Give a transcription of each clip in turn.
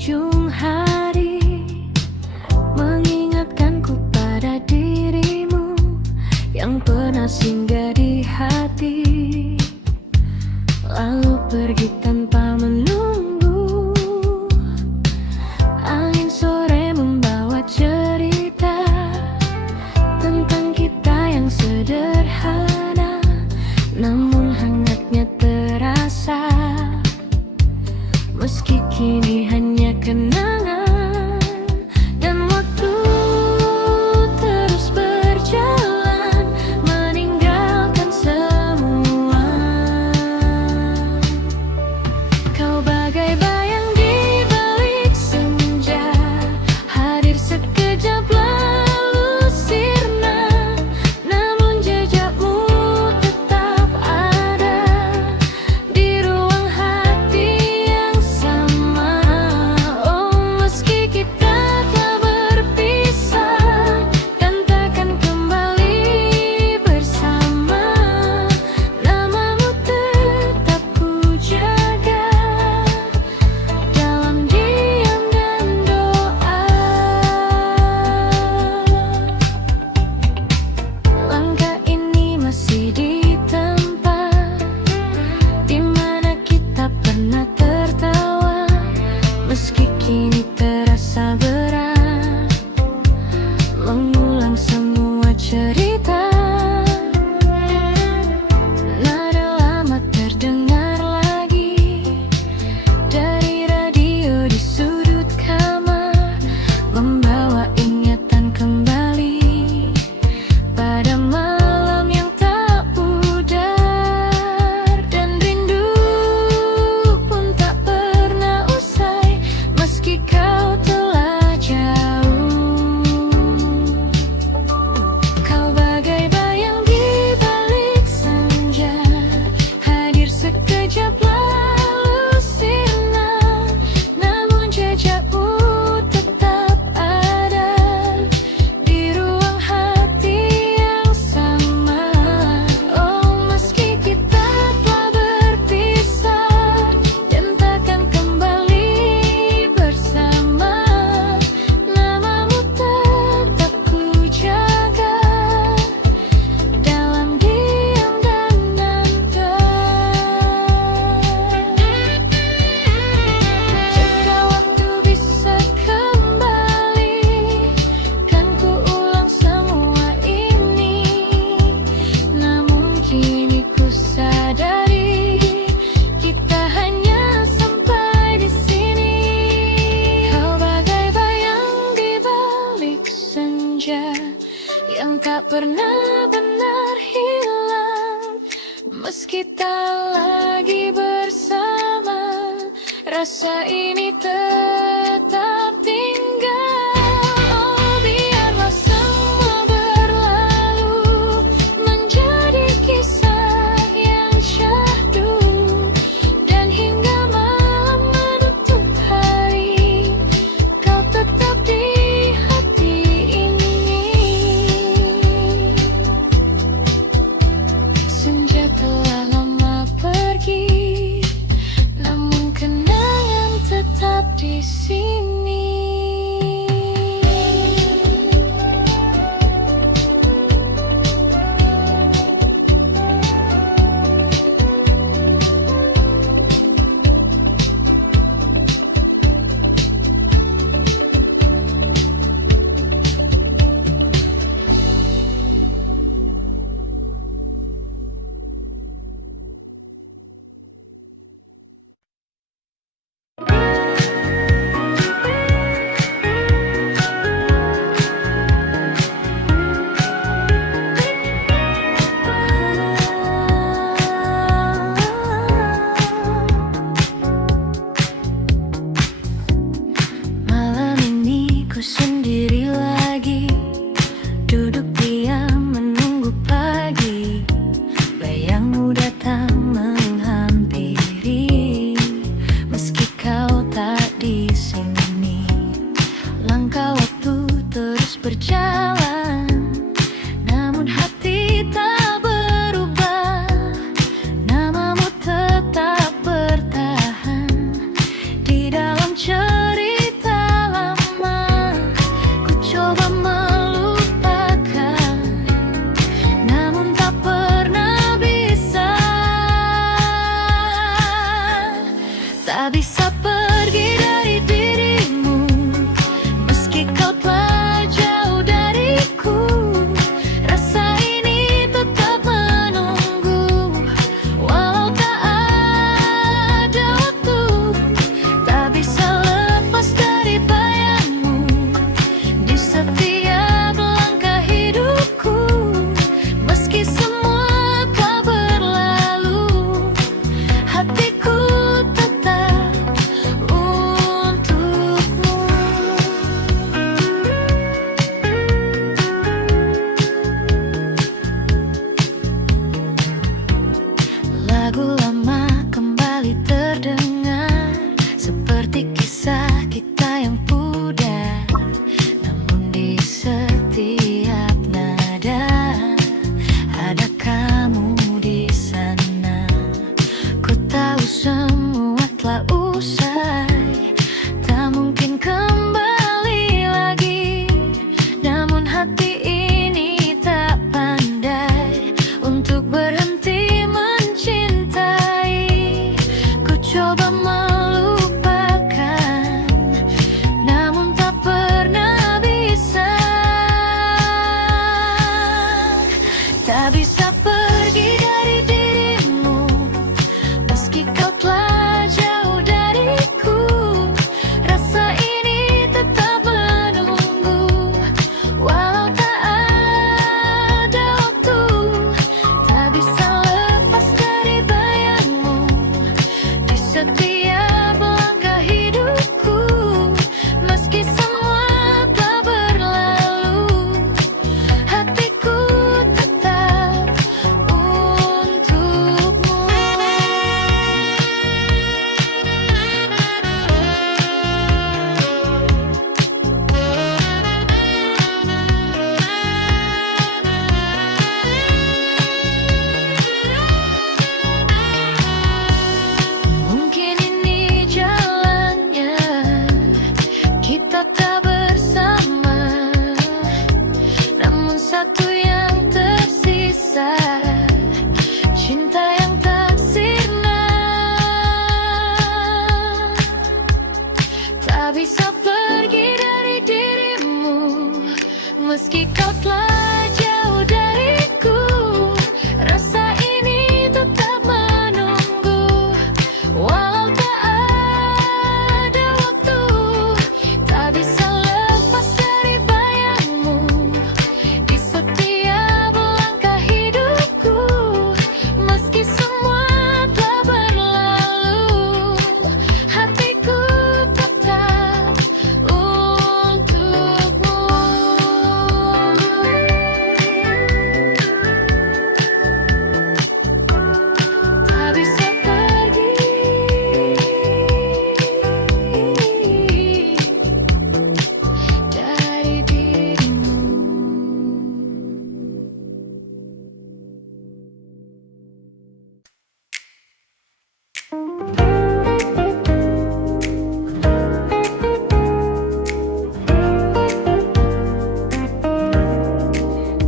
ujung hari, mengingatkanku pada dirimu yang pernah singgah di hati, lalu pergi tanpa menunggu. Angin sore membawa cerita tentang kita yang sederhana, namun hangatnya terasa. Meski kini hanya kenangan, dan waktu terus berjalan meninggalkan semua. Kau bagai bayang di balik senja, hadir sekejap lalu sirna, namun jejakmu tetap ada di ruang hati yang sama. Oh, meski kita telah berpisah dan takkan kembali bersama, namamu tetap ku jaga dalam diam dan doa. Langkah ini masih di tempat dimana kita pernah tertawa, meski kini terasa berat mengulang semua cerita. Nada lama terdengar lagi dari radio di sudut kamar, membawa ingatan kembali pada malam yang tak pudar. Dan rindu pun tak pernah usai, meski kau telah jauh. Kau bagai bayang di balik senja, hadir sekejap lalu sirna, namun jejakmu tetap ada di ruang hati yang sama. Oh, meski kita telah berpisah dan takkan kembali bersama, namamu tetap ku jaga dalam diam dan nada. Jika waktu bisa kembali, kan ku ulang semua ini, namun kini ku sadari kita hanya sampai di sini. Kau bagai bayang di balik senja yang tak pernah benar hilang, meski tak lagi bersama, rasa ini tetap tinggal. Oh, biarlah semua berlalu menjadi kisah yang syahdu, dan hingga malam menutup hari, kau tetap di hati ini. Senja telah lama pergi, namun kenangan tetap di sini. Tak bisa pergi dari dirimu, meski kau telah jauh dariku. Rasa ini tetap menunggu, walau tak ada waktu. Tak bisa lepas dari bayangmu di setiap langkah hidupku. Meski semua telah berlalu, hatiku tetap untukmu. Lagu lama kembali terdengar, seperti kisah kita yang pudar. Namun di setiap nada ada kamu di sana. Ku tahu semua telah usai, tak mungkin kembali lagi. Namun hati ini tak pandai untuk berhenti mencintai. Ku coba melupakan, namun tak pernah bisa. Tak bisa pergi dari dirimu, meski kau telah jauh dariku. Rasa ini tetap menunggu, walau tak ada waktu. Tak bisa lepas dari bayangmu di setiap langkah hidupku. Meski semua telah berlalu, hatiku tetap untukmu. Mungkin ini jalannya, kita tak bersama. Namun satu yang tersisa, cinta yang tak sirna. Tak bisa pergi dari dirimu, meski kau telah jauh dariku. Rasa ini tetap menunggu, walau tak ada waktu. Tak bisa lepas dari bayangmu di setiap langkah hidupku. Meski semua telah berlalu, hatiku tetap untukmu. Tak bisa pergi dari dirimu.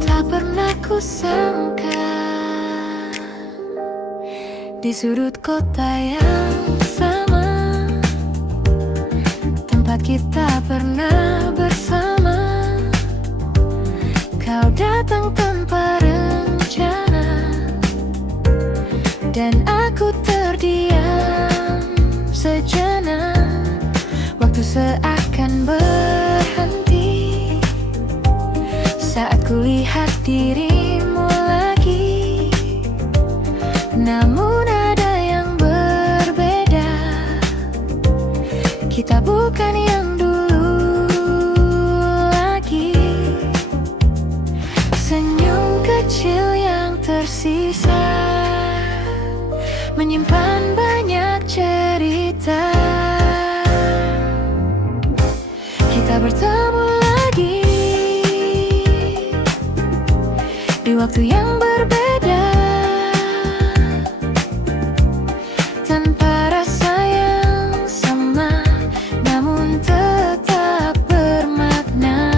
Tak pernah kusangka di sudut kota yang sama, tempat kita pernah bersama. Kau datang tanpa rencana, dan aku terdiam sejenak. Waktu seakan berhenti saat kulihat dirimu lagi. Namun ada yang berbeda, kita bukan yang dulu lagi. Senyum kecil yang tersisa menyimpan banyak cerita. Kita bertemu lagi di waktu yang berbeda, tanpa rasa yang sama, namun tetap bermakna.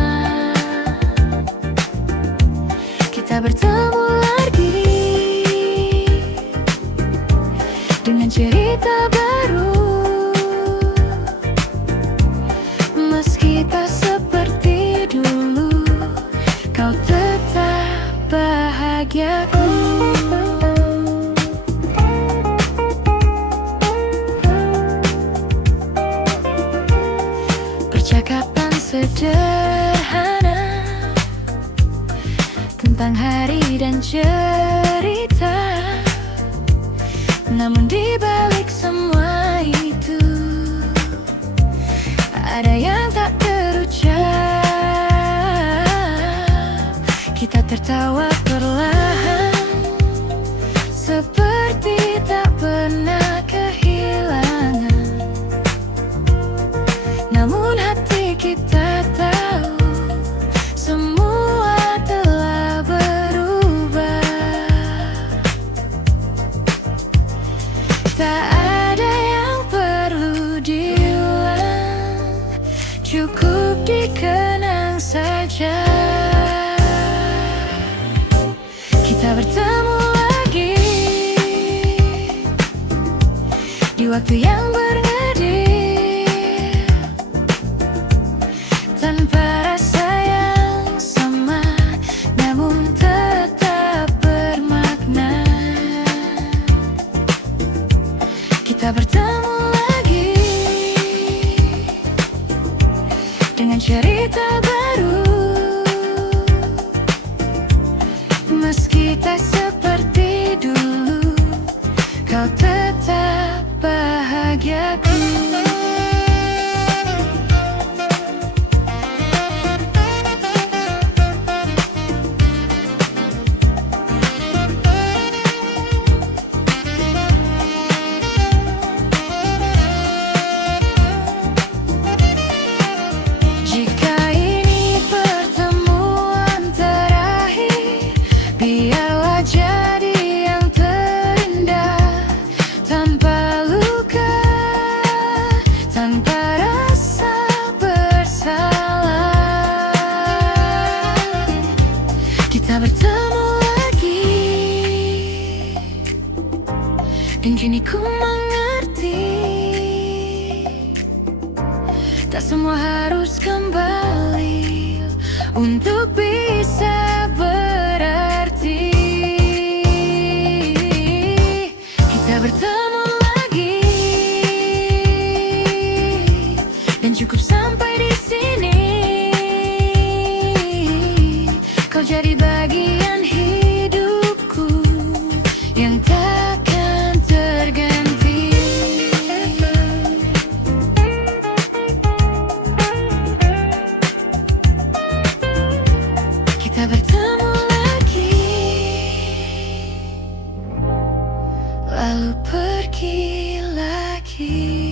Kita bertemu lagi dengan cerita baru. cerita. Namun di balik semua itu ada yang tak terucap. Kita tertawa perlahan, seperti tak pernah kehilangan. Namun hati kita tahu semua telah berubah. Tak ada yang perlu diulang, cukup dikenang saja. Kita bertemu lagi di waktu yang bernadil, tanpa rasa yang sama, namun tetap bermakna. Kita bertemu lagi dengan cerita baru, meski tak seperti dulu, kau tetap bahagiaku. Jika ini pertemuan terakhir, biarlah jadi yang terindah, tanpa luka, tanpa rasa bersalah. Kita bertemu lagi, dan kini ku mengerti, tak semua harus kembali untuk bisa berarti. Kita bertemu lagi, dan cukup sampai di sini. Kau jadi bagian hidupku yang takkan terganti. Kita bertemu lagi, lalu pergi lagi.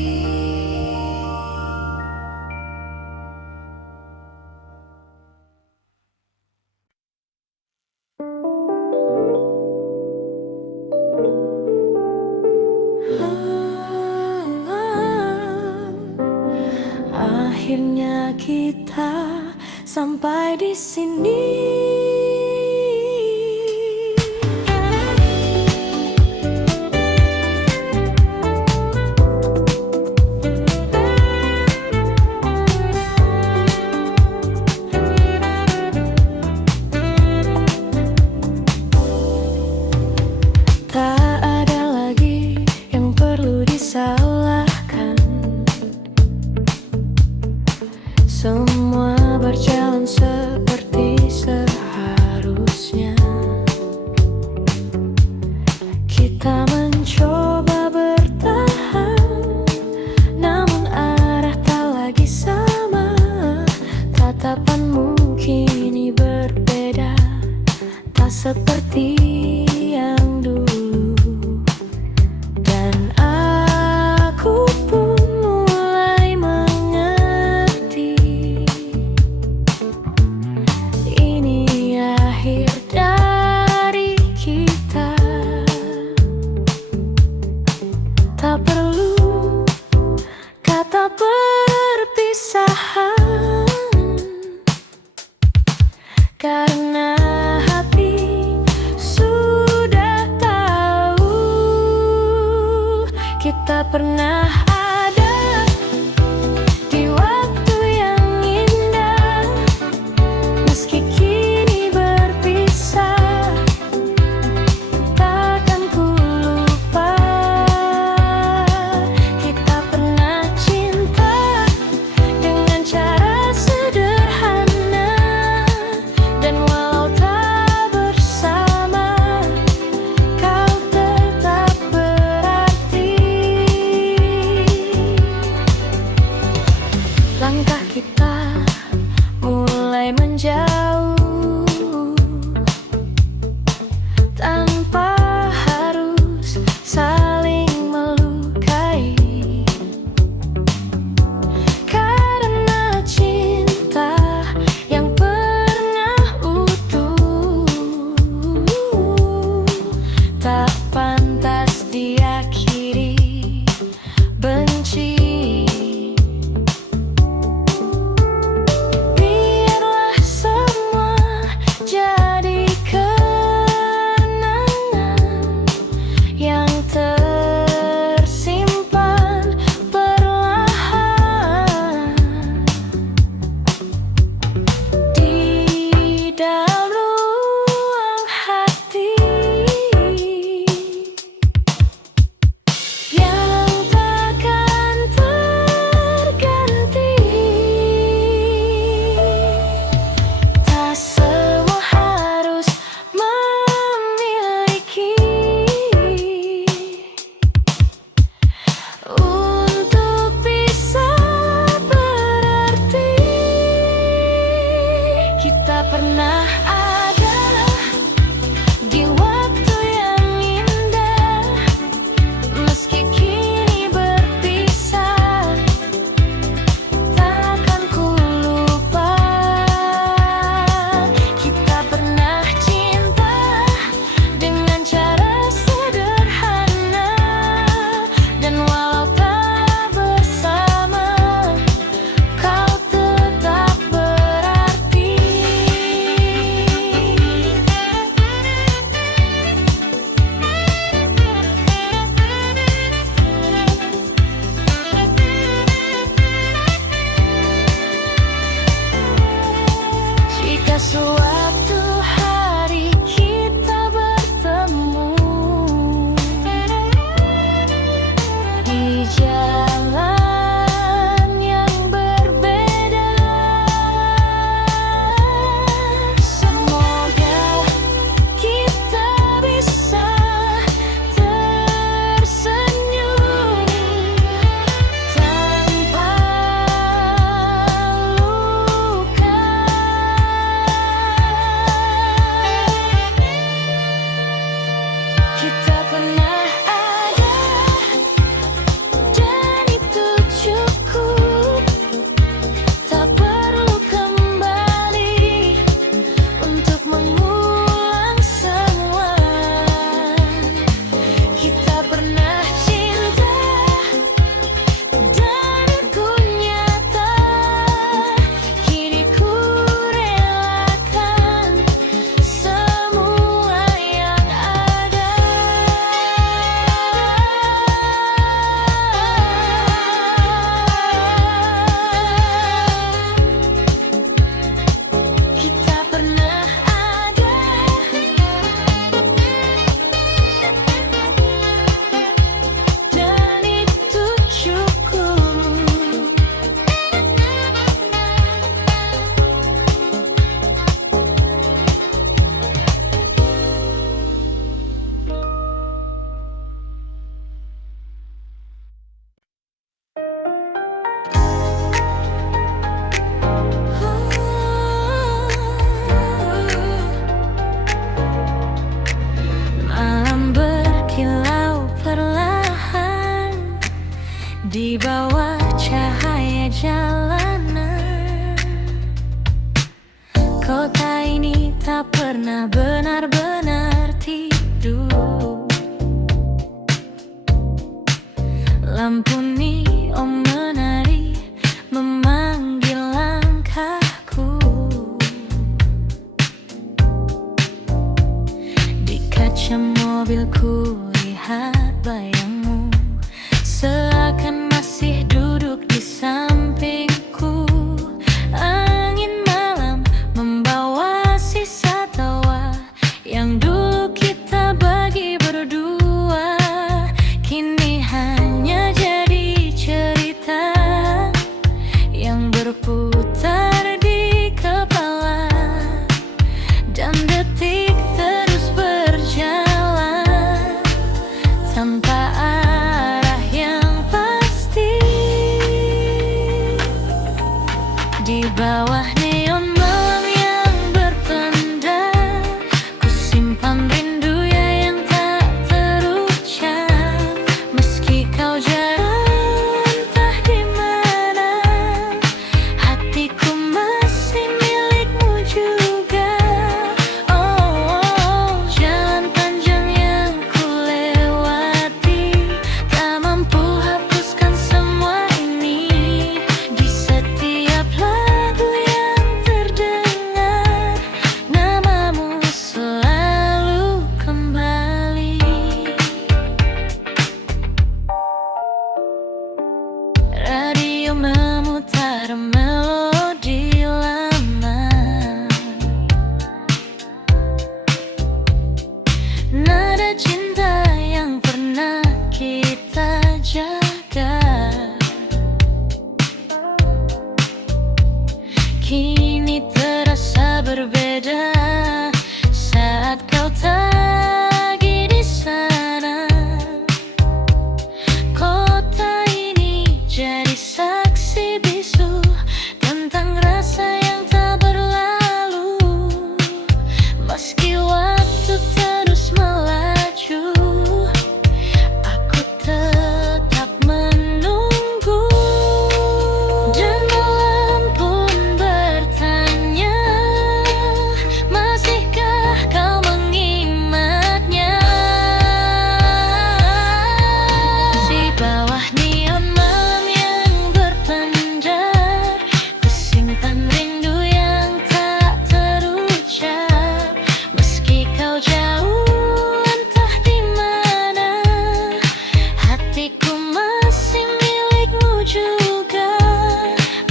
Akhirnya kita sampai di sini. Tak ada lagi yang perlu disalahkan. Semua berjalan seperti seharusnya. Kita mencoba bertahan, namun arah tak lagi sama. Tatapanmu kini berbeda, tak seperti yang dulu. Dan aku pun mulai mengerti, ini akhir dari kita. Tak perlu kata perpisahan, karena hati sudah tahu kita pernah ada di waktu yang indah. Meski kini berpisah, takkan ku lupa. Kita pernah cinta dengan cara sederhana, dan walau tak bersama, Di bawah cahaya jalanan, kota ini tak pernah benar-benar tidur. Lampu neon menari memanggil langkahku. Di kaca mobilku lihat bayangmu, seakan masih duduk di sampingku. Angin malam membawa sisa tawa yang dulu kita bagi berdua. Kini hanya jadi cerita yang berputar di kepala, dan detik terus berjalan tanpa arah yang pasti. Di bawah neon malam yang berpendar, ku simpan rindu yang tak terucap. Meski kau jauh entah di mana, hatiku masih milikmu juga. Oh, jalan panjang yang ku lewati, tak mampu hapuskan semua ini. Di setiap lagu yang terdengar, namamu selalu kembali. Radio memutar melodi lama, nada cinta yang pernah kita jaga. Kini terasa berbeda saat kau tak lagi di sana. Kota ini jadi saksi bisu tentang rasa yang tak berlalu. Meski waktu terus melaju, aku tetap menunggu. Dan malam pun bertanya, masihkah kau mengingatnya? Di bawah neon malam yang berpendar, ku simpan rindu yang tak terucap. Meski kau jauh entah di mana, hatiku masih milikmu juga.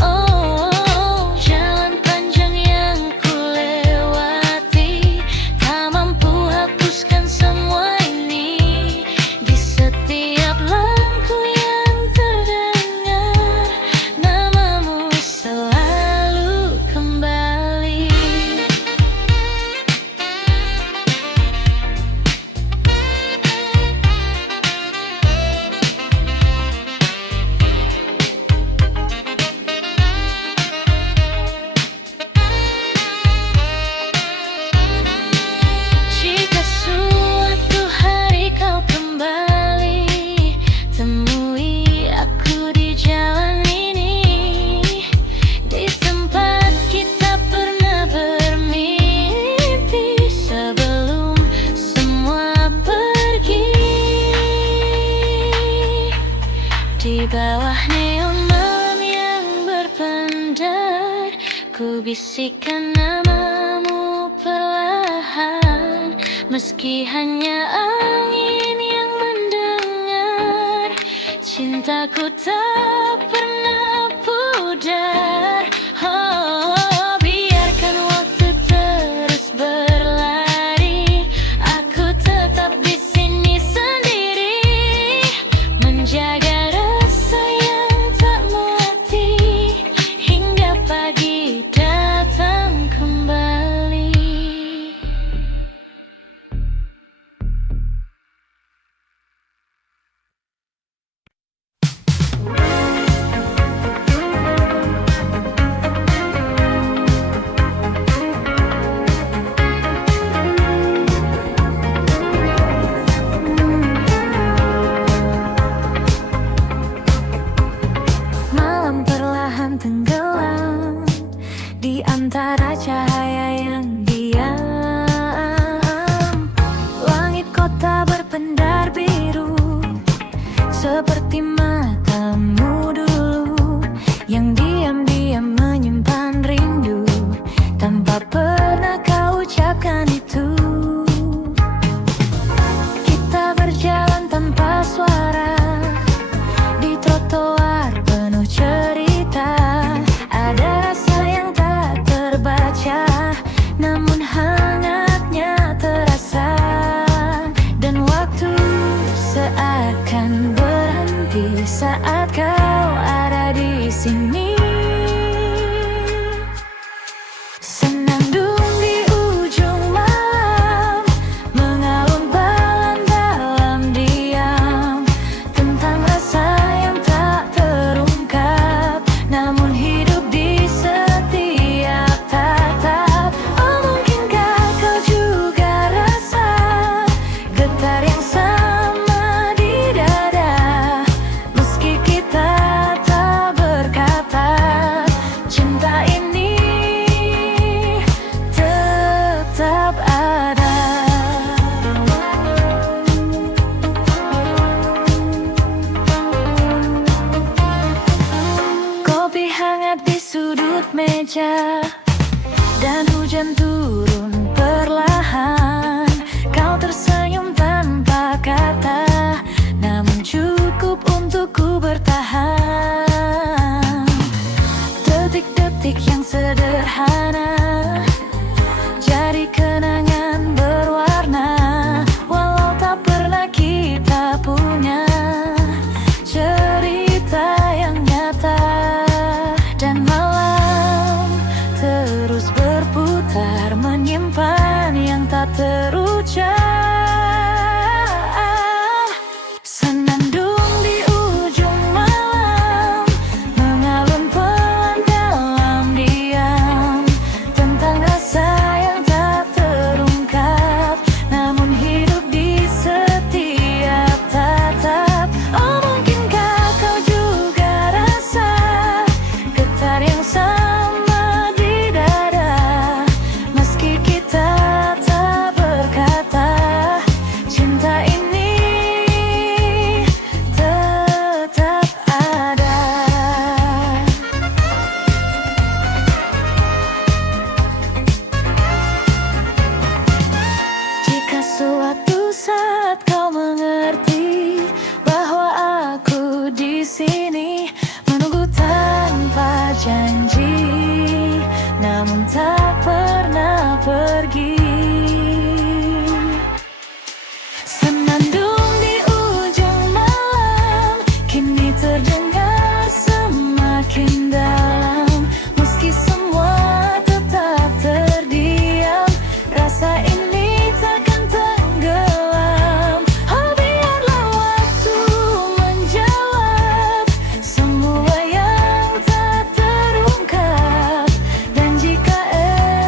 Oh, jalan panjang yang ku lewati, tak mampu hapuskan semua ini. Di setiap lagu yang terdengar, namamu selalu kembali. Jika suatu hari kau kembali, temui aku di jalan ini, di tempat kita pernah bermimpi sebelum semua pergi. Di bawah neon malam yang berpendar, ku bisikkan namamu perlahan. Meski hanya angin yang mendengar, cintaku tak pernah pudar. Oh, biarkan waktu terus berlari, aku tetap di sini sendiri, menjaga rasa yang tak mati hingga pagi datang kembali. seperti matamu dulu yang diam-diam menyimpan rindu tanpa pernah kau ucapkan itu. Kita berjalan tanpa suara di trotoar penuh cerita. Ada rasa yang tak terbaca, namun hangatnya terasa. Dan waktu seakan berhenti saat kau ada di sini. Senandung di ujung malam, mengalun pelan dalam diam, tentang rasa yang tak terungkap, namun hidup di setiap tatap. Oh, mungkinkah kau juga rasa getar yang sama di dada, meski kita tak berkata, cinta ini tetap ada. Kopi hangat di sudut meja, dan hujan turun perlahan. Kau tersenyum tanpa kata, namun cukup untukku bertahan. Detik-detik yang sederhana jadi kenangan berwarna, walau tak pernah kita punya cerita yang nyata. Dan malam terus berputar, menyimpan yang tak terucap. Senandung di ujung malam, mengalun pelan dalam diam, tentang rasa yang tak terungkap, namun hidup di setiap tatap. Oh, mungkinkah kau juga rasa getar yang sama di dada, meski kita tak berkata, cinta ini tetap ada. Jika suatu saat kau mengerti bahwa aku di sini menunggu tanpa janji, namun tak pernah pergi. Senandung di ujung malam, kini terdengar semakin dalam, meski semua tetap terdiam. Rasa ini takkan tenggelam. Oh, biarlah waktu menjawab semua yang tak terungkap. Dan jika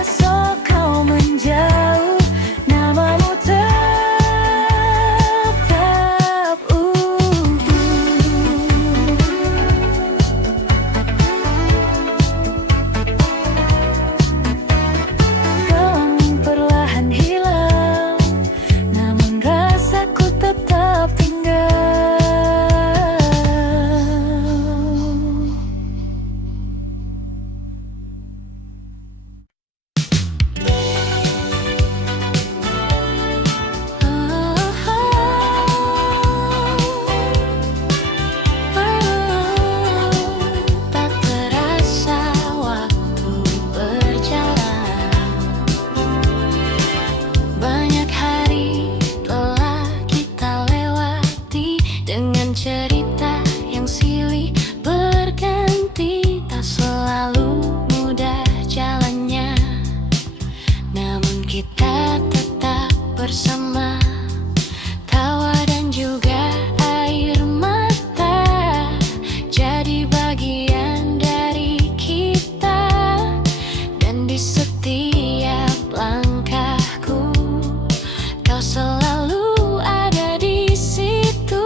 esok kau menjauh, namamu tetap utuh. Gelang perlahan hilang, namun rasaku tetap tinggal. Tak terasa waktu berjalan, banyak hari telah kita lewati, dengan cerita yang silih berganti. Tak selalu mudah jalannya, namun kita tetap bersama. Tawa dan juga air mata jadi bagian dari kita, dan di setiap langkahku kau selalu ada di situ.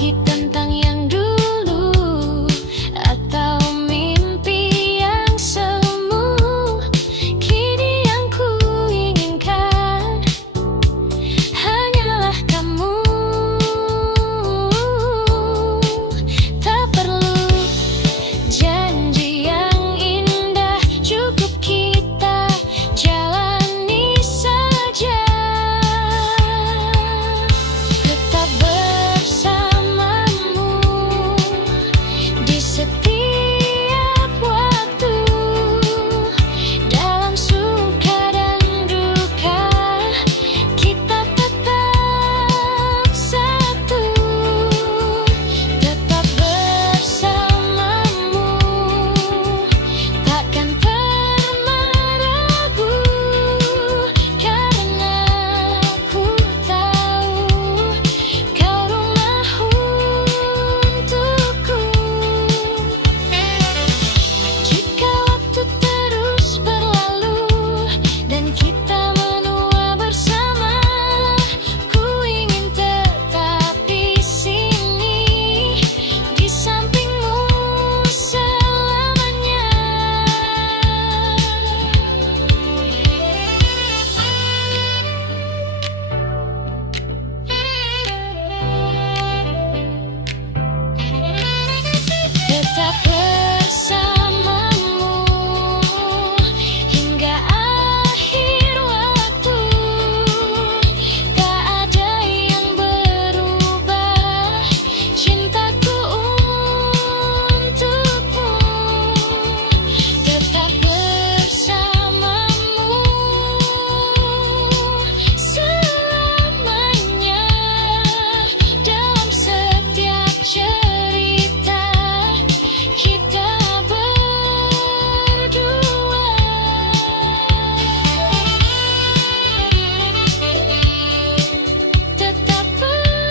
lagi tentang yang dulu, atau mimpi yang semu. Kini yang ku inginkan hanyalah kamu. Tak perlu janji yang indah, cukup kita jalani saja. Tetap bersamamu di setiap waktu, dalam suka dan duka, kita tetap satu. Tetap bersamamu, takkan pernah ragu, karena ku tahu kau rumah untukku. Jika waktu terus berlalu dan kita menua bersama, ku ingin tetap di sini, di sampingmu selamanya. Tetap bersamamu hingga akhir waktu. Tak ada yang berubah, cintaku untukmu. Tetap bersamamu selamanya, dalam setiap cerita kita berdua. Tetap bersamamu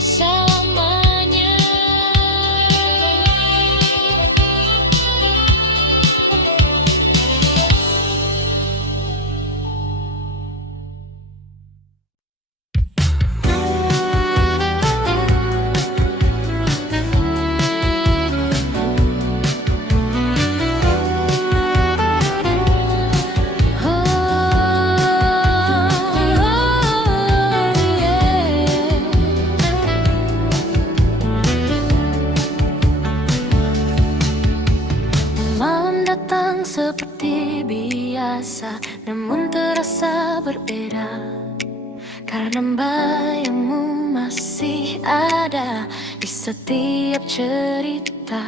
selamanya. Malam datang seperti biasa, namun terasa berbeda, karena bayangmu masih ada di setiap cerita.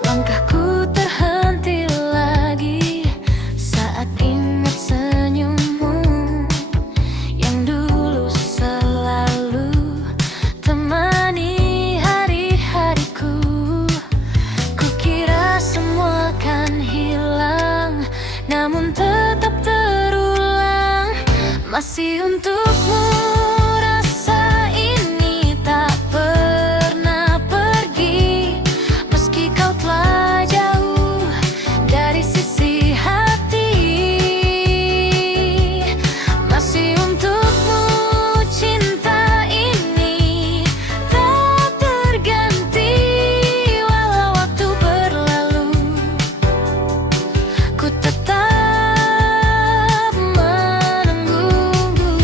Langkahku terhenti lagi saat ingat senyummu yang dulu selalu temani hari-hariku. Kukira semua kan hilang, namun tetap terulang. Masih untukmu rasa ini tak pernah pergi, meski kau telah jauh dari sisi hati. Masih untukmu cinta ini tak terganti, walau waktu berlalu, ku tetap menunggumu.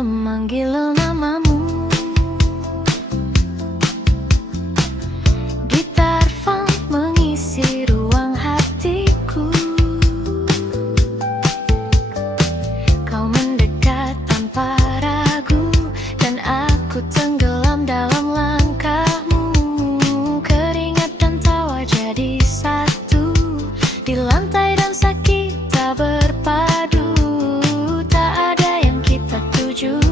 memanggil namamu. Gitar funk mengisi ruang hatiku. Kau mendekat tanpa ragu, dan aku tenggelam dalam langkahmu. Keringat dan tawa jadi satu, di lantai dansa kita berpadu. Tak ada yang kita tuju,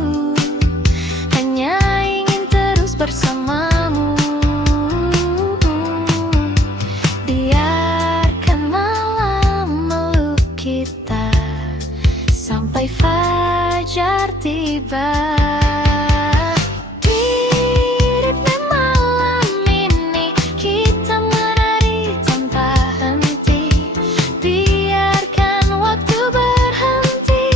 hanya ingin terus bersamamu. Biarkan malam meluk kita sampai fajar tiba. Di ritme malam ini kita menari tanpa henti. Biarkan waktu berhenti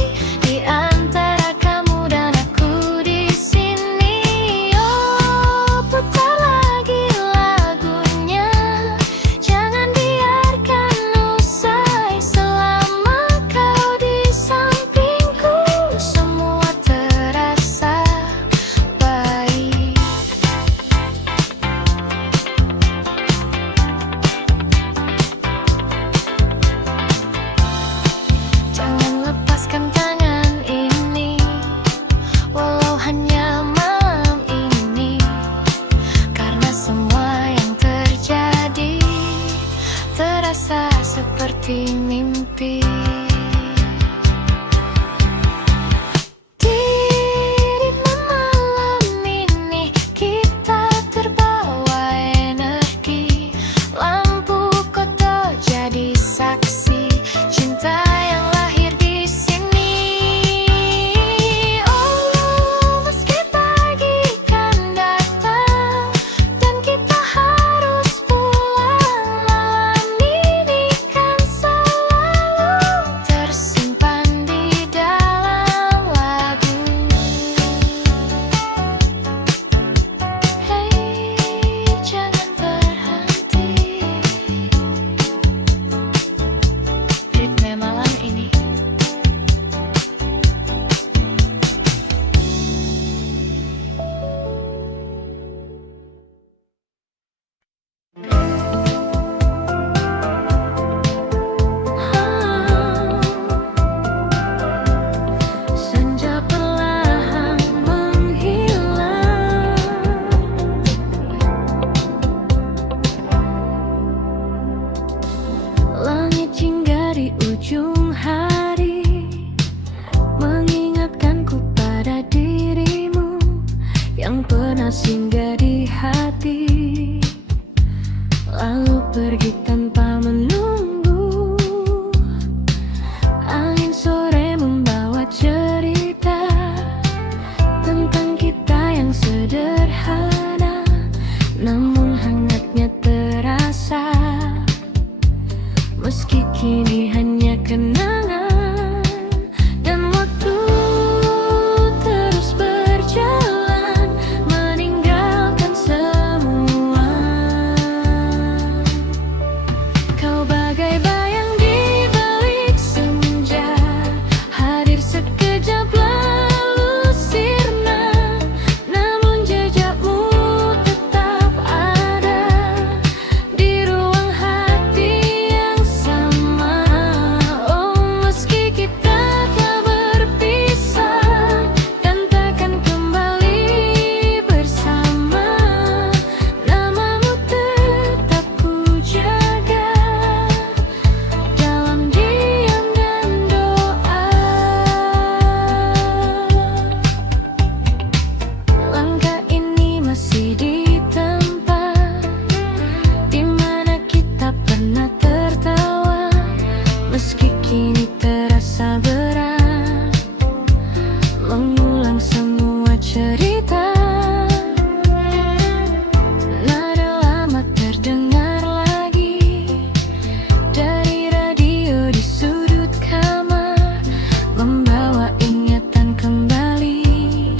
di antara kamu dan aku di sini. Oh, putar lagi lagunya, jangan biarkan usai. Selama kau di sampingku, semua terasa baik. Jangan lepaskan tangan ini, walau hanya malam ini. Karena semua yang terjadi terasa seperti mimpi. Di ritme malam ini kita terbawa energi. Lampu kota jadi saksi cinta yang lahir di sini. Oh, meski pagi kan datang dan kita harus pulang, malam ini kan selalu tersimpan di dalam lagu. Hei, jangan berhenti. Ritme malam ini. Senja perlahan menghilang, langit jingga di ujung hari mengingatkanku pada dirimu yang pernah singgah di hati, lalu pergi tanpa menunggu. Angin sore membawa cerita tentang kita yang sederhana, namun hangatnya terasa. Meski kini hanya kenangan, dan waktu terus berjalan meninggalkan semua. Kau bagai bayang di balik senja, hadir sekejap lalu sirna, namun jejakmu tetap ada di ruang hati yang sama. Oh, meski kita tak berpisah dan takkan kembali bersama, namamu tetap ku jaga dalam diam dan doa. Langkah ini masih di tempat di mana kita pernah tertawa, meski kini terasa berat mengulang semua cerita. Nada lama terdengar lagi dari radio di sudut kamar, membawa ingatan kembali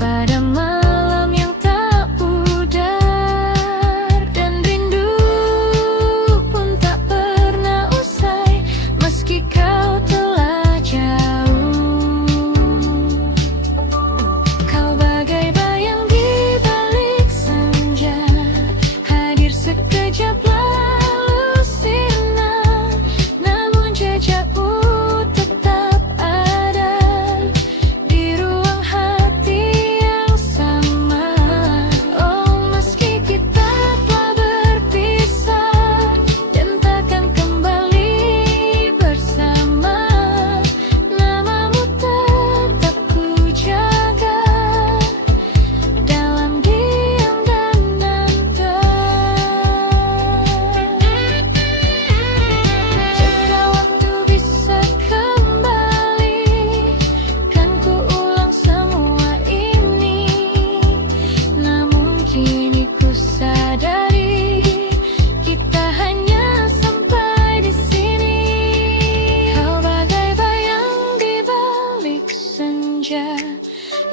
pada malam yang tak pudar. Dan rindu pun tak pernah usai, meski kau telah jauh.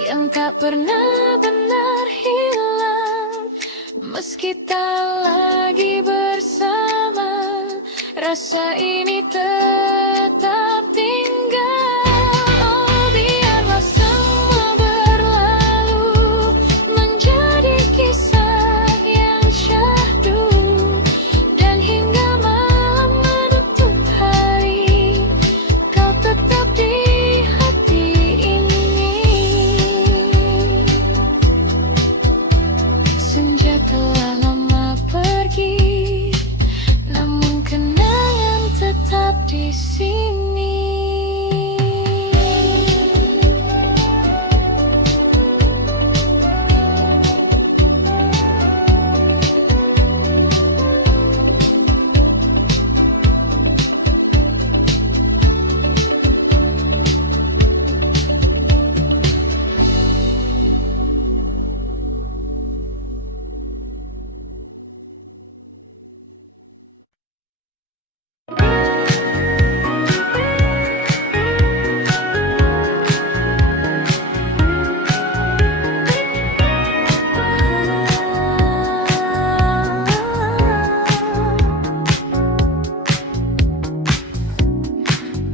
yang tak pernah benar hilang. Meski tak lagi bersama, rasa ini tetap tinggal. Oh, biarlah semua berlalu, menjadi kisah yang syahdu. Dan hingga malam menutup hari, kau tetap di hati ini. Senja telah lama pergi, namun kenangan tetap di sini.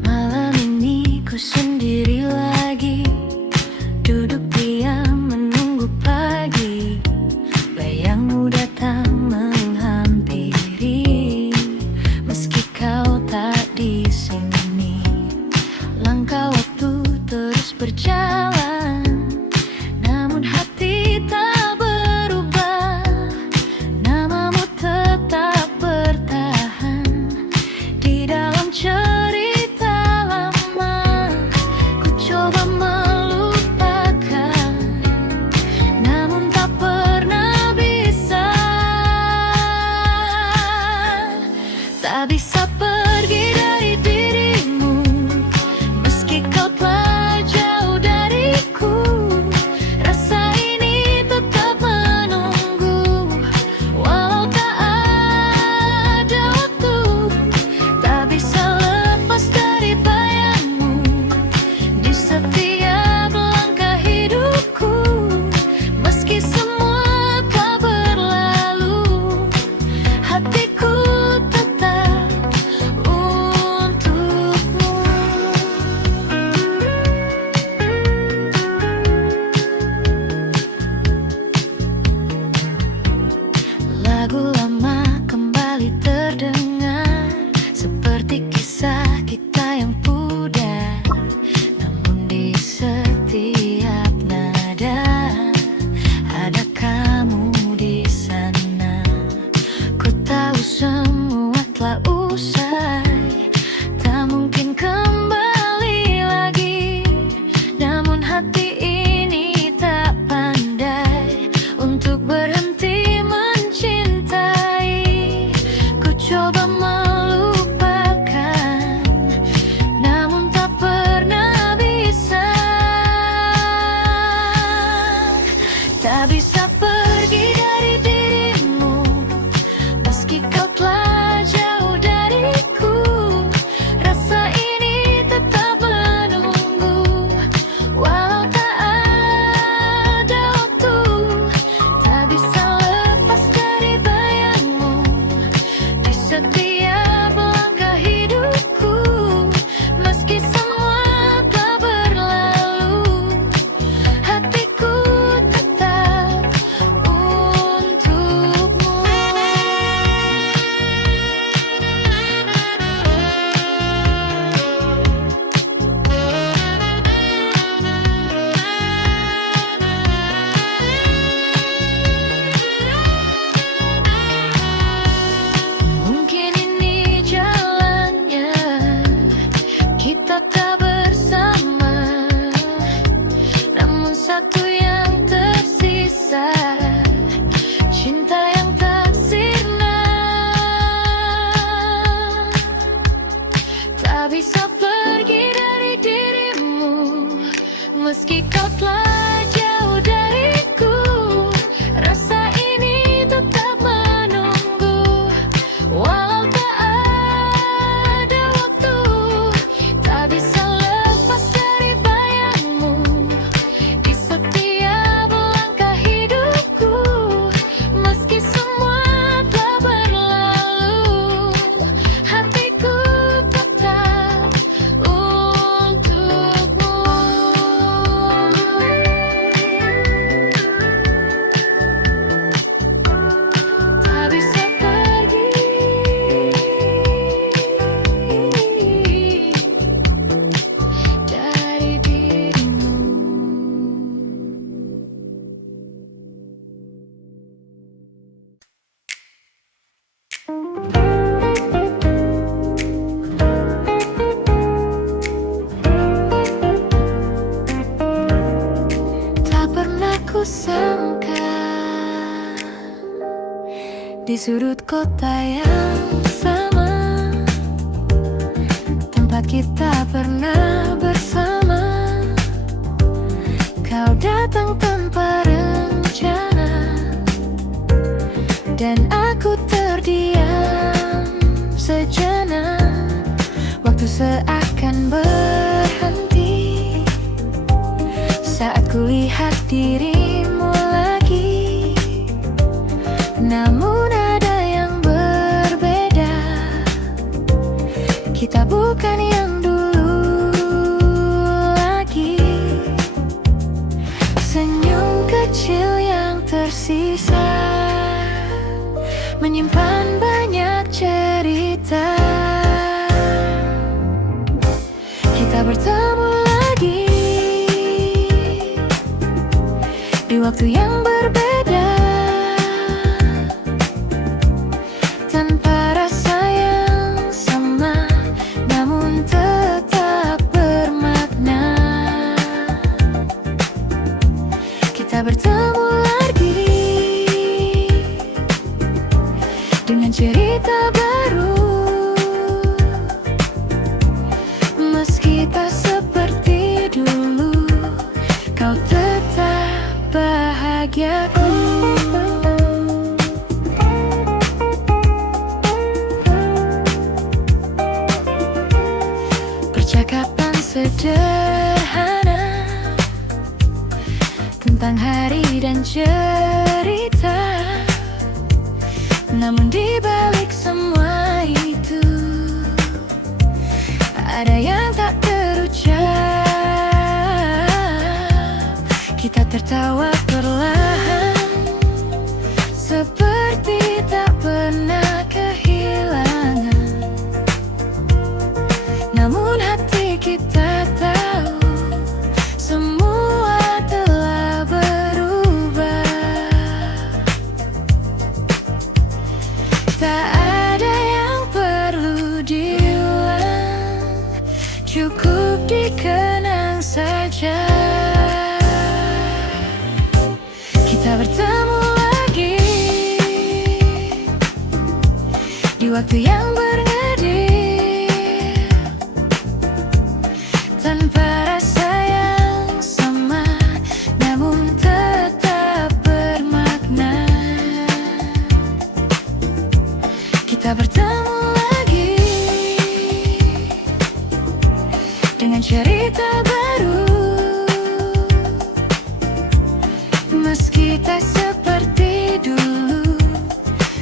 Malam ini ku sendiri lagi, duduk diam menunggu pagi. Bayangmu datang menghampiri, meski kau tak di sini. Langkah waktu terus berjalan, namun hati tak berubah. Namamu tetap bertahan di dalam cerita lama. Ku coba melupakan, namun tak pernah bisa. Tak bisa pergi dari dirimu, meski kau telah jauh dariku. Rasa ini tetap menunggu, walau tak ada waktu. Tak bisa lepas dari bayangmu di setiap langkah hidupku. Meski semua telah berlalu, hatiku tetap untukmu. Lagu lama kembali terdengar, seperti kisah kita yang pudar. Namun di setiap nada ada kamu di sana. Ku tahu semua telah usai, tak mungkin kembali lagi. Namun hati ini tak pandai untuk berhenti mencintai. Ku coba melupakan, namun tak pernah bisa. Tak bisa pergi dari dirimu, meski kau telah jauh dariku. Rasa ini tetap menunggu, walau tak ada waktu. Tak bisa lepas dari bayangmu di setiap langkah hidupku. Meski semua telah berlalu, hatiku tetap untukmu. Mungkin ini jalannya, kita tak bersama. Namun satu yang tersisa, cinta yang tak sirna. Tak bisa pergi dari dirimu, meski kau telah jauh dariku. Rasa ini tetap menunggu, walau tak ada waktu. Tak bisa lepas dari bayangmu di setiap ku sangka di sudut kota yang sama, tempat kita pernah bersama, kau datang tanpa rencana dan aku terdiam sejenak. Waktu seakan berhenti saat kulihat dirimu lagi. Namun ada yang berbeda, kita bukan yang dulu lagi. Senyum kecil yang tersisa menyimpan banyak cerita. Kita bertemu lagi di waktu yang berbeda, tanpa rasa yang sama, namun tetap bermakna. Kita bertemu lagi dengan cerita baru, meski tak seperti dulu, kau tetap bahagiaku. Percakapan sederhana tentang hari dan cerita, namun di balik semua itu ada yang tak terucap. Kita tertawa perlahan, seperti tak pernah kehilangan. Namun hati kita tahu semua telah berubah. Tak ada yang perlu diulang, cukup dikenang saja. Kita bertemu lagi di waktu yang berngedip, tanpa rasa yang sama, namun tetap bermakna. Kita bertemu lagi dengan cerita baru, meski tak seperti dulu,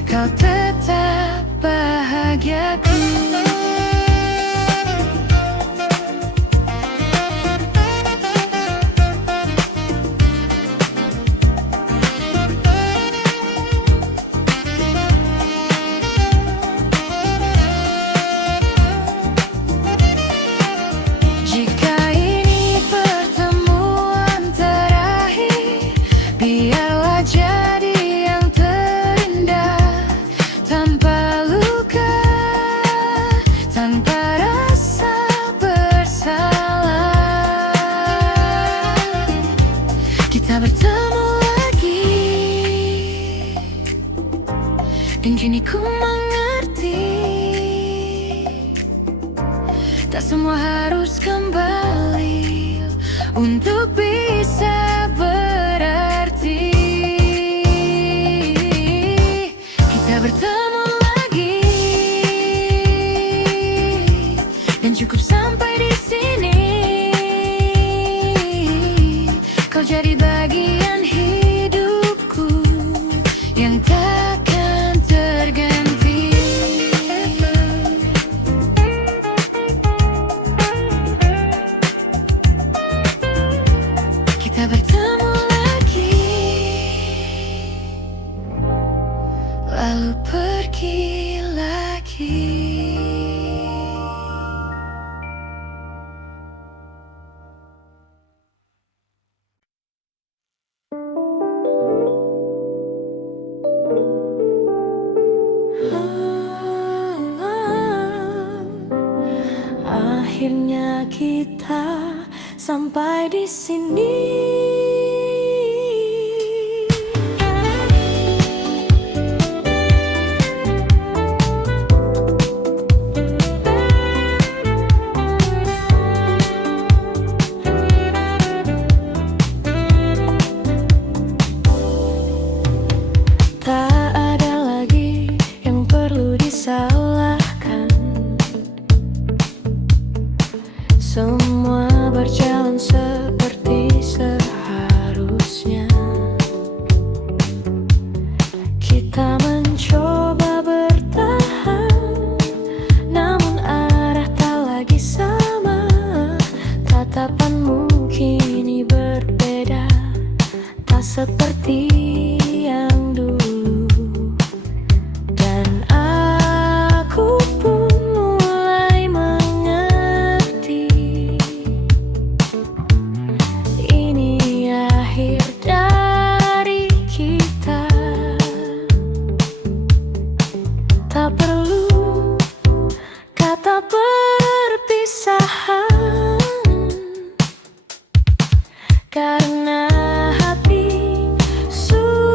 kau tetap bahagiaku. Jika ini pertemuan terakhir, biarlah jadi yang terindah, tanpa luka, tanpa rasa bersalah. Kita bertemu lagi, dan kini ku mengerti, tak semua harus kembali untuk bisa berarti. Kita bertemu lagi, dan cukup sampai di sini. Kau jadi bagian hidupku yang takkan terganti. Kita bertemu lagi, lalu pergi lagi. Akhirnya kita sampai di sini. seperti yang dulu, dan aku pun mulai mengerti. Ini akhir dari kita, tak perlu kata perpisahan, karena hati sudah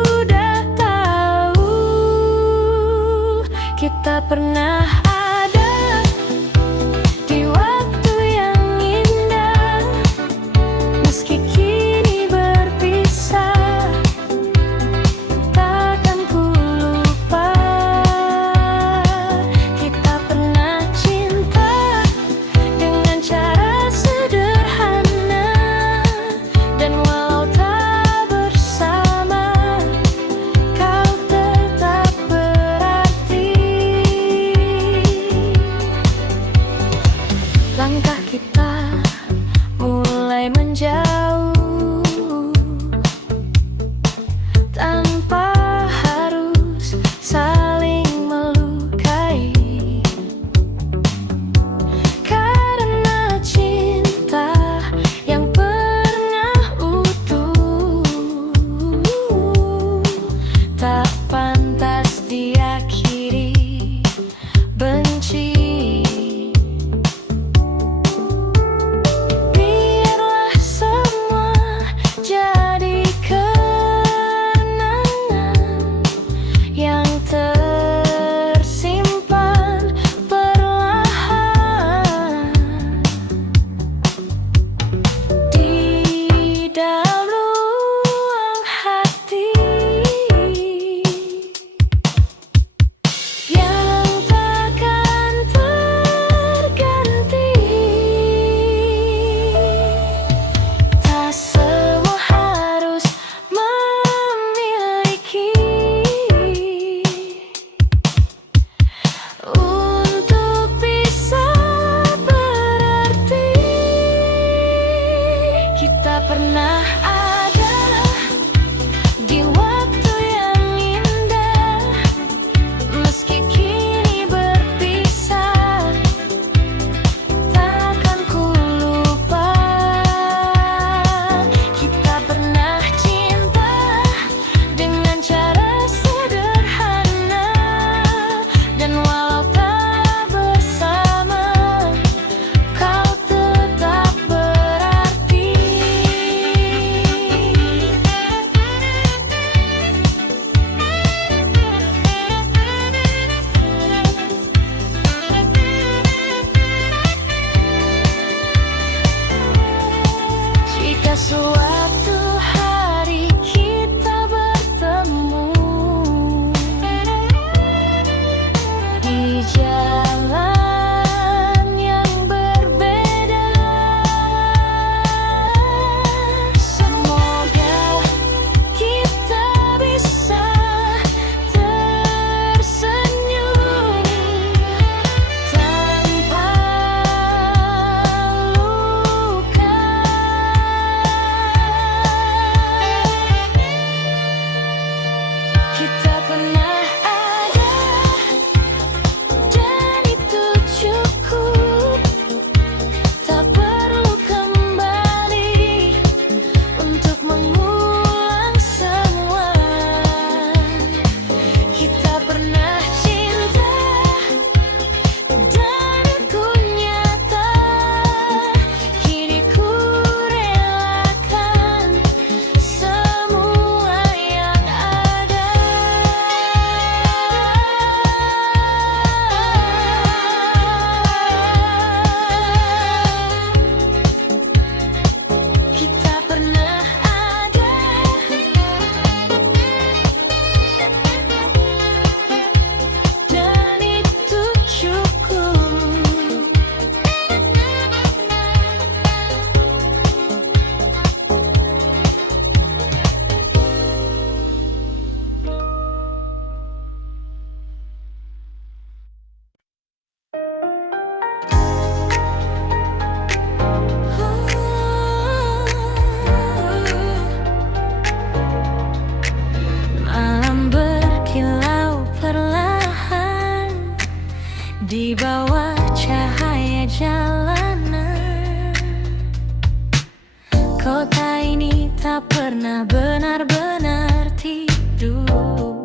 pernah benar-benar tidur.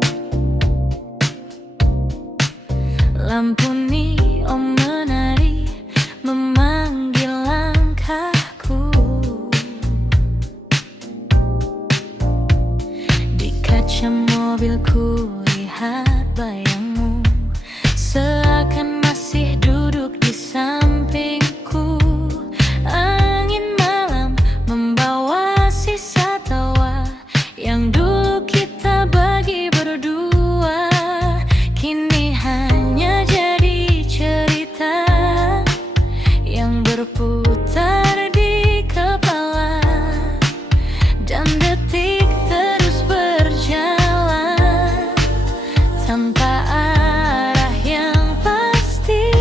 Lampu neon menari memanggil langkahku. Di kaca mobilku lihat bayangmu, seakan masih duduk di sampingku. Angin malam membawa sisa tawa yang dulu kita bagi berdua. Kini hanya jadi cerita yang berputar di kepala, dan detik terus berjalan tanpa arah yang pasti.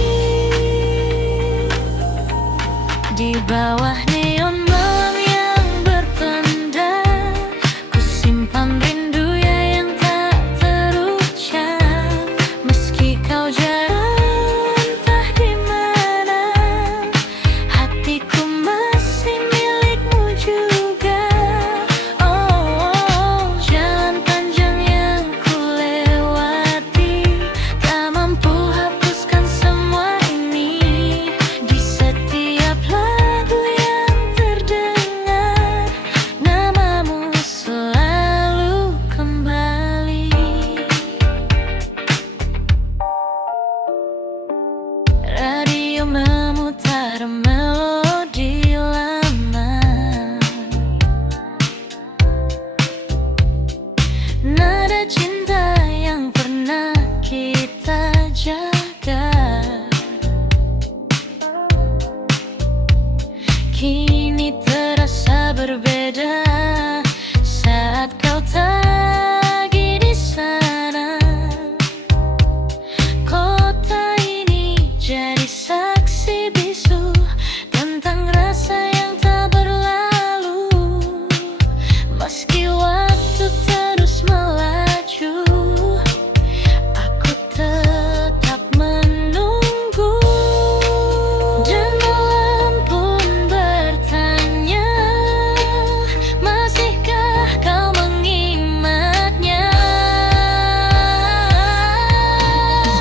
Di bawah neon malam yang berpendar, ku simpan rindu yang tak terucap. Meski kau jauh entah di mana, hatiku masih milikmu juga. Oh, jalan panjang yang ku lewati, tak mampu hapuskan semua ini. Di setiap lagu yang terdengar, namamu selalu kembali. Radio memutar melodi lama, nada cinta yang pernah kita jaga. Kini terasa berbeda saat kau tak lagi di sana. Kota ini jadi saksi bisu tentang rasa yang tak berlalu. Meski waktu terus melaju, aku tetap menunggu. Dan malam pun bertanya, masihkah kau mengingatnya?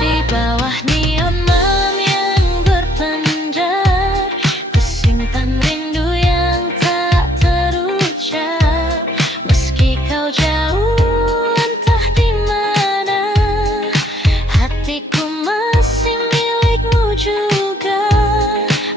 Di bawah neon malam yang berpendar, ku simpan rindu yang tak terucap. Meski kau jauh entah di mana, hatiku masih milikmu juga.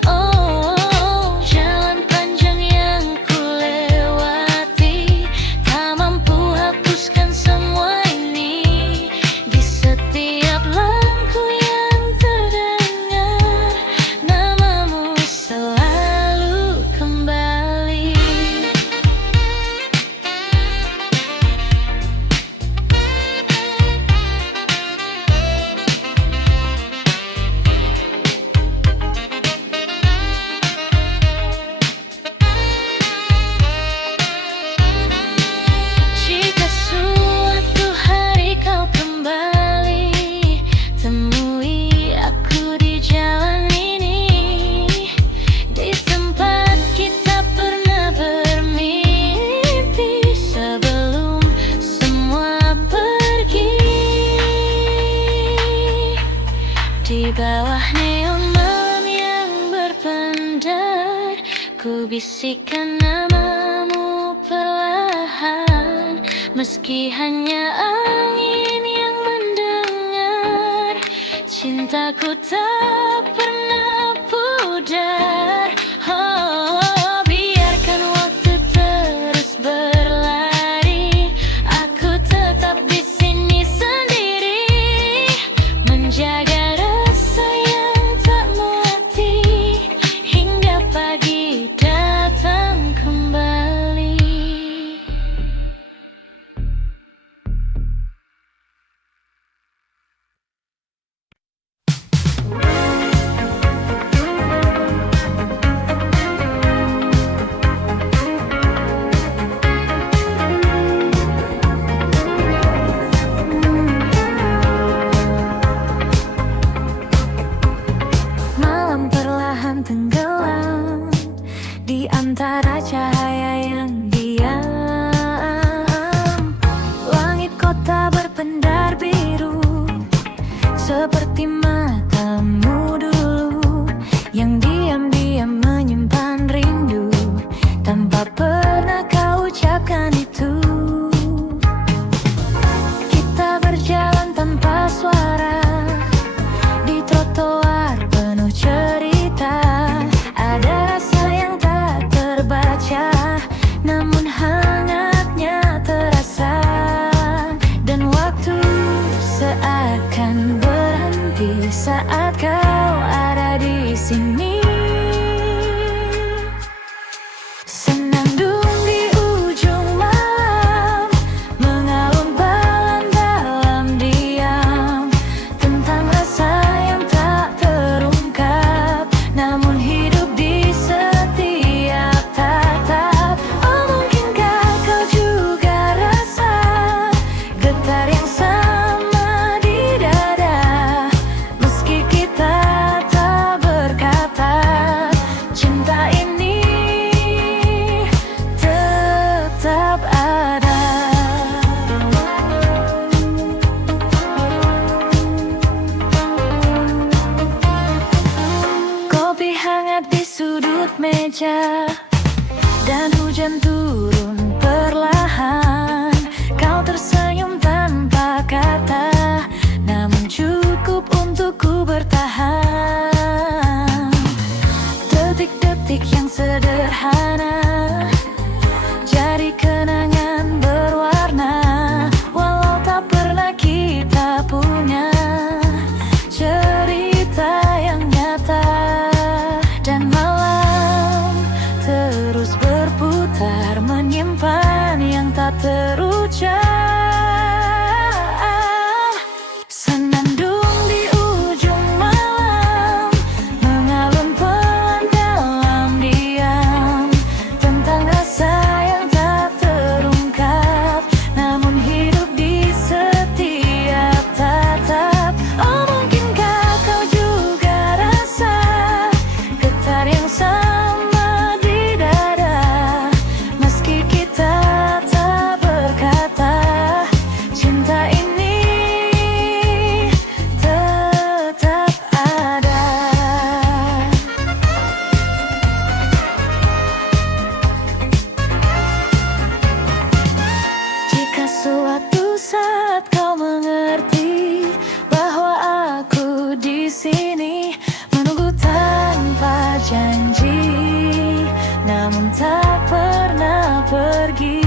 Oh, jalan panjang yang ku lewati, tak mampu hapuskan semua ini. Di setiap lagu yang terdengar, namamu selalu kembali. Jika suatu hari kau kembali, temui aku di jalan ini, di tempat kita pernah bermimpi sebelum semua pergi. Di bawah neon malam yang berpendar, ku bisikkan namamu perlahan. Meski hanya angin yang mendengar, cintaku tak pernah pudar. Oh, biarkan waktu terus berlari, aku tetap di sini sendiri, menjaga rasa yang tak mati hingga pagi datang kembali. tersenyum tanpa kata, namun cukup untukku bertahan. Detik-detik yang sederhana jadi kenangan berwarna, walau tak pernah kita punya cerita yang nyata. Dan malam terus berputar, menyimpan yang tak terucap. Senandung di ujung malam, mengalun pelan dalam diam, tentang rasa yang tak terungkap, namun hidup di setiap tatap. Oh, mungkinkah kau juga rasa getar yang sama di dada, meski kita tak berkata, cinta ini tetap ada. Jika suatu saat kau mengerti bahwa aku di sini menunggu tanpa janji, namun tak pernah pergi.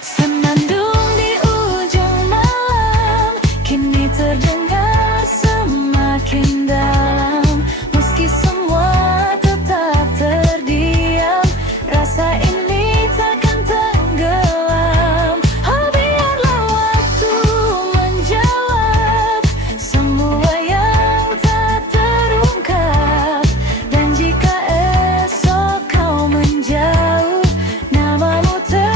Senandung di ujung malam kini terdengar semakin dalam, meski semua tetap terdiam, rasa ini takkan tenggelam. Oh, biarlah waktu menjawab semua yang tak terungkap, dan jika esok kau menjauh, namamu tetap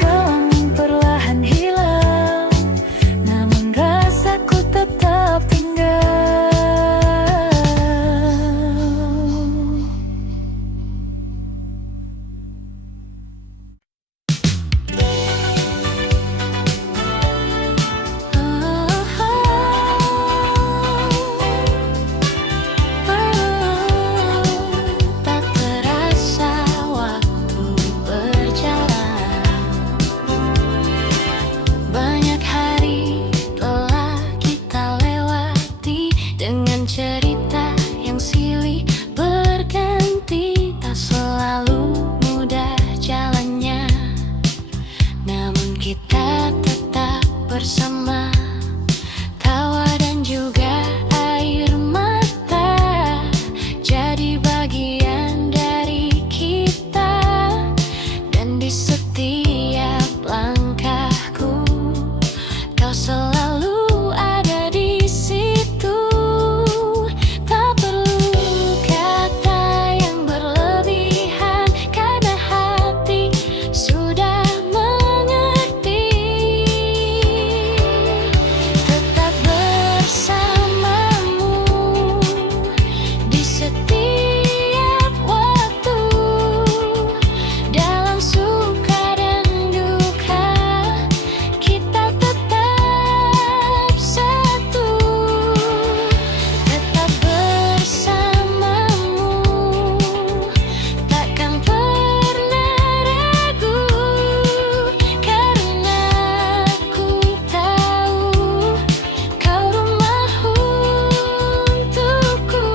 Gelang perlahan hilang, namun rasaku tetap tinggal. Tak terasa waktu berjalan, banyak hari telah kita lewati, dengan cerita yang silih berganti. Tak selalu mudah jalannya, namun kita tetap bersama. Tawa dan juga air mata jadi bagian dari kita, dan di setiap langkahku kau selalu ada di situ. Tak perlu kata yang berlebihan, karena hati sudah mengerti. Tetap bersamamu di setiap waktu, dalam suka dan duka, kita tetap satu. Tetap bersamamu, takkan pernah ragu, karena ku tahu kau rumah untukku.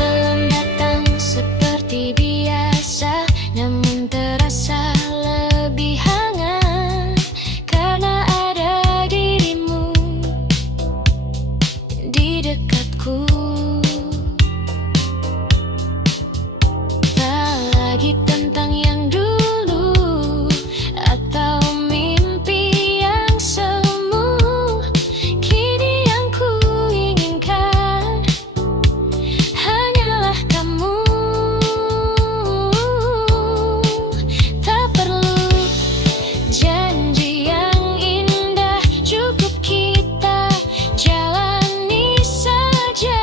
Malam datang seperti biasa, namun terasa lebih hangat, karena ada dirimu di dekatku. Tak lagi tentang yang dulu atau mimpi yang semu, kini yang ku inginkan hanyalah kamu. Tak perlu janji yang indah, cukup kita jalani saja.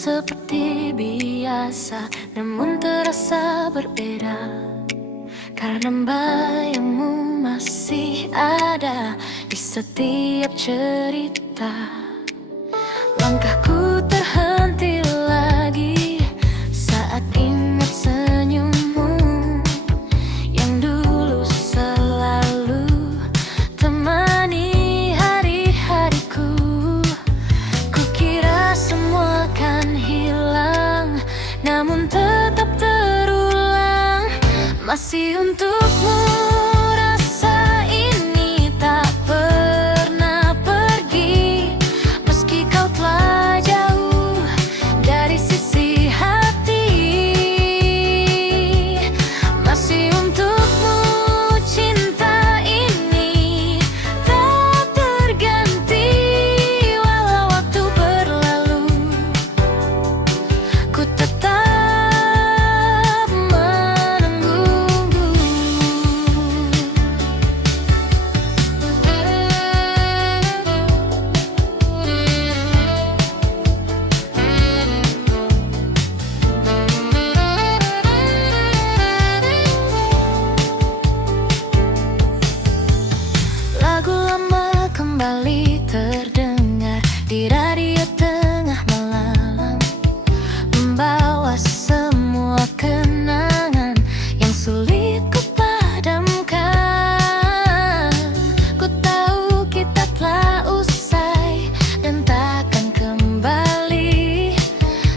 seperti biasa, namun terasa berbeda, karena bayangmu masih ada di setiap cerita. Langkahku terhenti lagi saat ingat senyummu yang dulu selalu temani hari-hariku. Kukira semua kan hilang, namun tetap terulang. Masih untukmu rasa ini tak pernah pergi, meski kau telah jauh dari sisi hati. Masih untukmu cinta ini tak terganti, walau waktu berlalu, ku tetap lagu lama kembali terdengar di radio tengah malam, membawa semua kenangan yang sulit kupadamkan. Ku tahu kita telah usai dan takkan kembali,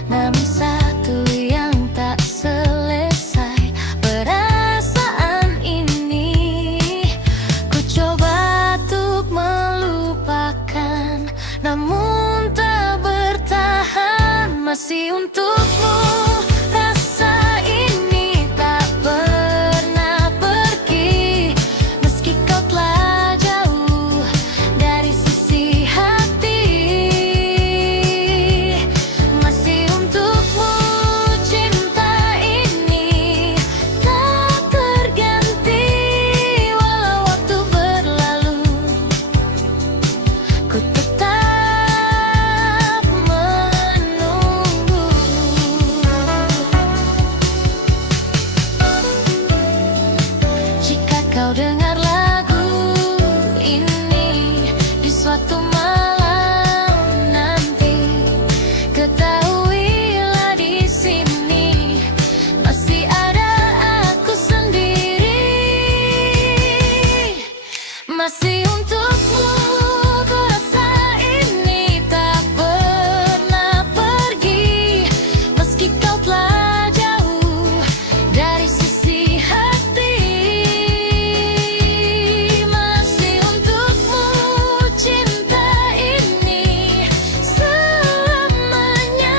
namun satu yang tak selesai, perasaan ini. Ku coba untuk melupakan, namun tak bertahan. Masih untukmu rasa ini tak pernah pergi, meski kau telah jauh dari sisi hati. Masih untukmu cinta ini tak terganti, walau waktu berlalu, ku tetap menunggu. Jika kau dengar lagu ini di suatu malam nanti, ketahuilah di sini masih ada aku sendiri. Masih untukmu ku rasa ini tak pernah pergi, meski kau telah jauh dari sisi hati. Masih untukmu cinta ini selamanya.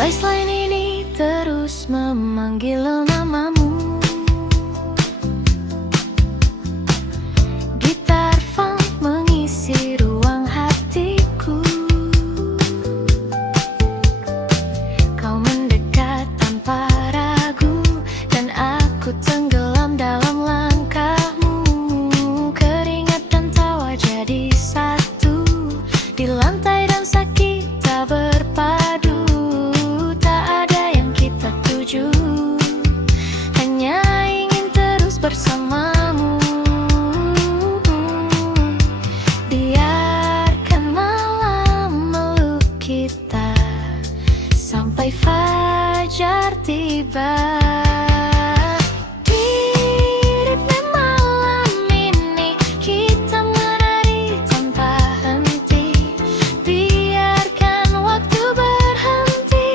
Baseline ini terus memanggil namamu. Gitar funk mengisi ruang hatiku. Kau mendekat tanpa ragu, dan aku tenggelam dalam langkahmu. Keringat dan tawa jadi satu, di lantai dansa kita berpadu. Tak ada yang kita tuju, hanya ingin terus bersamamu. Biarkan malam meluk kita sampai fajar tiba. Di ritme malam ini kita menari tanpa henti. Biarkan waktu berhenti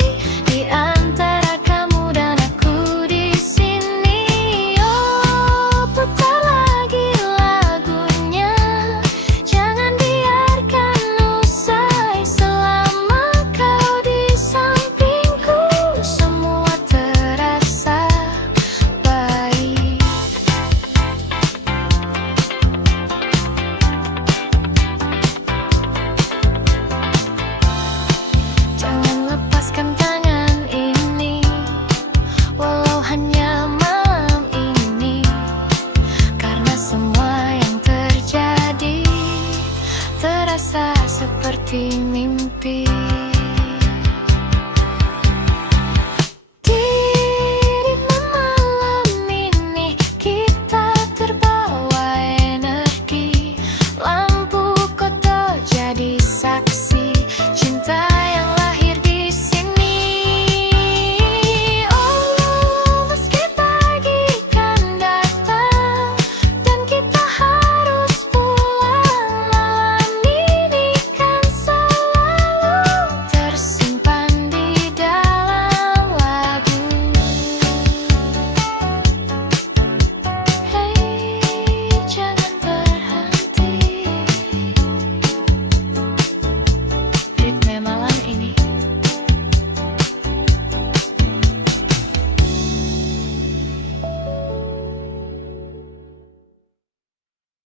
di antara kamu dan aku di sini. Oh, putar lagi lagunya, jangan biarkan usai. Selama kau di sampingku, semua terasa baik. Jangan lepaskan tangan ini, walau hanya malam ini, karena semua yang terjadi terasa seperti mimpi.